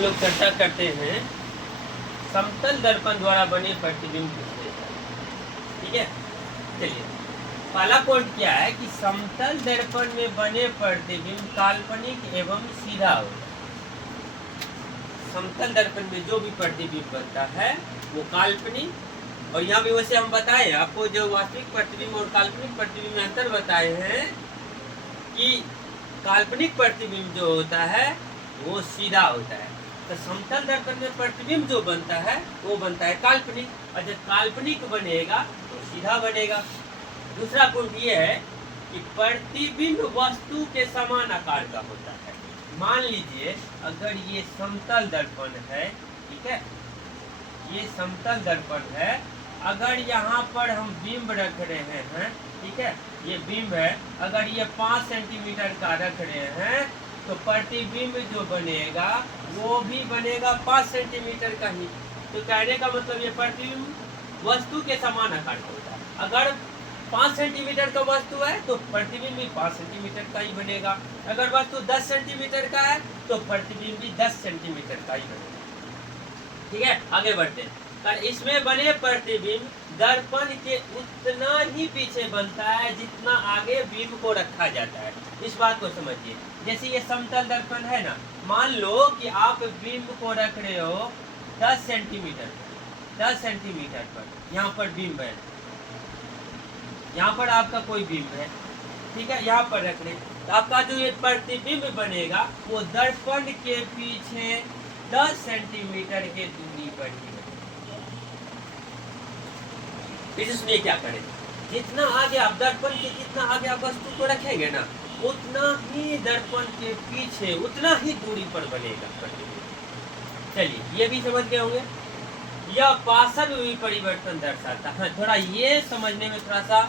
हम लोग चर्चा करते हैं समतल दर्पण द्वारा बने प्रतिबिंब विश्लेषण। ठीक है, चलिए पहला पॉइंट क्या है कि समतल दर्पण में बने प्रतिबिंब काल्पनिक एवं सीधा होता है। समतल दर्पण में जो भी प्रतिबिंब बनता है वो काल्पनिक, और यहाँ भी वैसे हम बताए आपको जो वास्तविक प्रतिबिंब और काल्पनिक प्रतिबिंब में अंतर बताए हैं कि काल्पनिक प्रतिबिंब जो होता है वो सीधा होता है। तो समतल दर्पण में प्रतिबिंब जो बनता है वो बनता है काल्पनिक, और जब काल्पनिक बनेगा तो सीधा बनेगा। दूसरा पॉइंट ये है कि प्रतिबिंब वस्तु के समान आकार का होता है। मान लीजिए अगर ये समतल दर्पण है, ठीक है, ये समतल दर्पण है, अगर यहाँ पर हम बिंब रख रहे हैं, ठीक है, ये बिंब है, अगर ये 5 सेंटीमीटर का रख रहे हैं तो प्रतिबिंब जो बनेगा वो भी बनेगा 5 सेंटीमीटर का ही। तो कहने का मतलब ये प्रतिबिंब वस्तु के समान आकार का होता है। अगर 5 सेंटीमीटर का वस्तु है तो प्रतिबिंब भी 5 सेंटीमीटर का ही बनेगा। अगर वस्तु 10 सेंटीमीटर का है तो प्रतिबिंब भी 10 सेंटीमीटर का ही बनेगा। ठीक है, आगे बढ़ते हैं। पर इसमें बने प्रतिबिंब दर्पण के उतना ही पीछे बनता है जितना आगे बिंब को रखा जाता है। इस बात को समझिए। जैसे ये समतल दर्पण है ना, मान लो कि आप बिंब को रख रहे हो 10 सेंटीमीटर पर, यहाँ पर बिंब है, यहाँ पर आपका कोई बिंब है, ठीक है, यहाँ पर रख रहे, तो आपका जो ये प्रतिबिंब बनेगा वो दर्पण के पीछे 10 सेंटीमीटर के दूरी पर ही। इसे सुनिए क्या करें, जितना आगे आप दर्पण के जितना आगे आप वस्तु को रखेंगे ना उतना ही दर्पण के पीछे उतना ही दूरी पर बनेगा प्रतिबिंब। चलिए ये भी समझ गए होंगे। यह पार्श्व परिवर्तन दर्शाता है। थोड़ा ये समझने में थोड़ा सा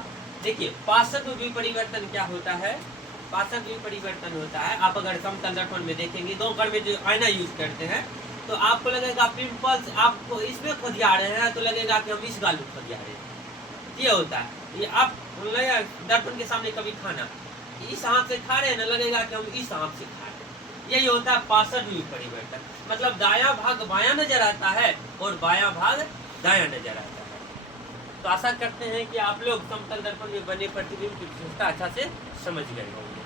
देखिए, पार्श्व परिवर्तन क्या होता है। पार्श्व परिवर्तन होता है, आप अगर समतल दर्पण में देखेंगे, दो घर में जो आईना यूज करते हैं तो आपको लगेगा पिंपल्स आपको इसमें खुदिया रहे हैं तो लगेगा कि हम इस गाल में खुदिया रहे हैं। ये होता है, ये आप दर्पण के सामने कभी खाना इस हाथ से खा रहे हैं ना, लगेगा कि हम इस हाथ से खा रहे हैं। यही होता है पार्श्व परिवर्तन, मतलब दायां भाग बायां नजर आता है और बायां भाग दायां नजर आता है। तो आशा करते हैं कि आप लोग समतल दर्पण में बने प्रतिबिंब की विशेषता अच्छा से समझ गए होंगे।